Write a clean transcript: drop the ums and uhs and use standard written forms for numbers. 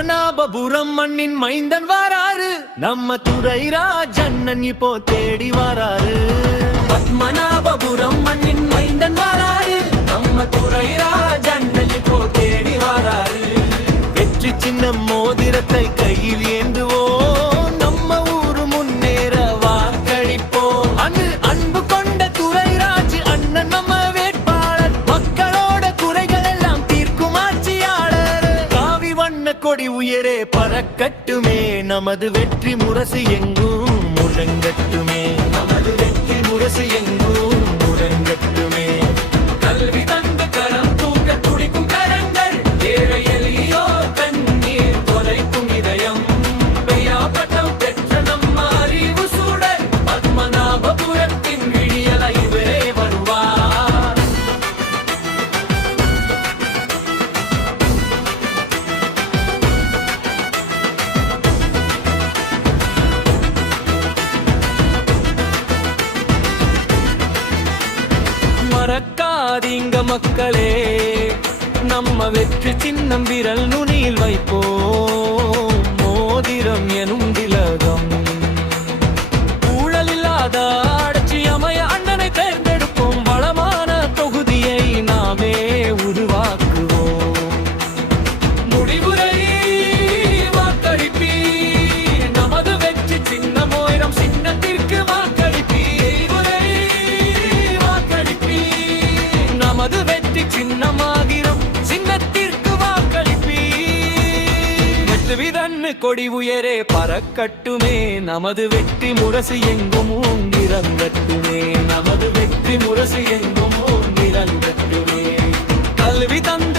பத்மநாபபுரம் மண்ணின் மைந்தன் வாராரு, நம்ம துரைராஜண்ணன் இப்போ தேடி வாராரு. பத்மநாபபுரம் மண்ணின் மைந்தன் வாராரு, நம்ம துரைராஜண்ணன் இப்போ தேடி வாராரு. வெற்றி சின்னம் மோதிரத்தை கையில் ஏந்துவோம், நம்ம ஊரு முன்னேற வாக்களிப்போம். அன்பு கொண்ட துரைராஜ் அண்ணன் நம்ம வேட்பாளர், மக்களோட குறைகள் எல்லாம் தீர்க்கும் ஆட்சியாளர். காவி வண்ண கொடி உயரே பறக்கட்டுமே, நமது வெற்றி முரசு எங்கும் முழங்கட்டுமே. நமது வெற்றி முரசு எங்கும் முழங்கட்டுமே. கல்வி தந்து கரம் தூக்க துடிக்கும் கரங்கள், ஏழை எளியோர் கண்ணீர் தொலைக்கும் இதயம். பெய்யாப்பட்டம் பெற்ற நம்ம அறிவு சூழல், பத்மநாபபுரத்தின் விடியல் இவரே வருவார். மறக்காதீங்க மக்களே, நம்ம வெற்றி சின்னம் விரல் நுனியில் வைப்போம். மோதிரம் எனும் திலகம், ஊழல் இல்லாத ஆட்சி அமைய அண்ணனை தேர்ந்தெடுப்போம். வளமான தொகுதியை நாமே உருவாக்குவோம். முடிவுரை வாக்களிப்பீர், நமது வெற்றி சின்னம் மோதிரம் சின்னத்திற்கு வாக்களிப்பீர். நமது வெற்றி சின்னமாகிறம் சின்னத்திற்கு வாக்களிப்பீர். வெட்டுவிதன்னு கொடி உயரே பறக்கட்டுமே, நமது வெற்றி முரசு எங்கும் ஓங்கிரங்கட்டுமே. நமது வெற்றி முரசு எங்கும் ஓங்கிரங்கட்டுமே. கல்வி தந்த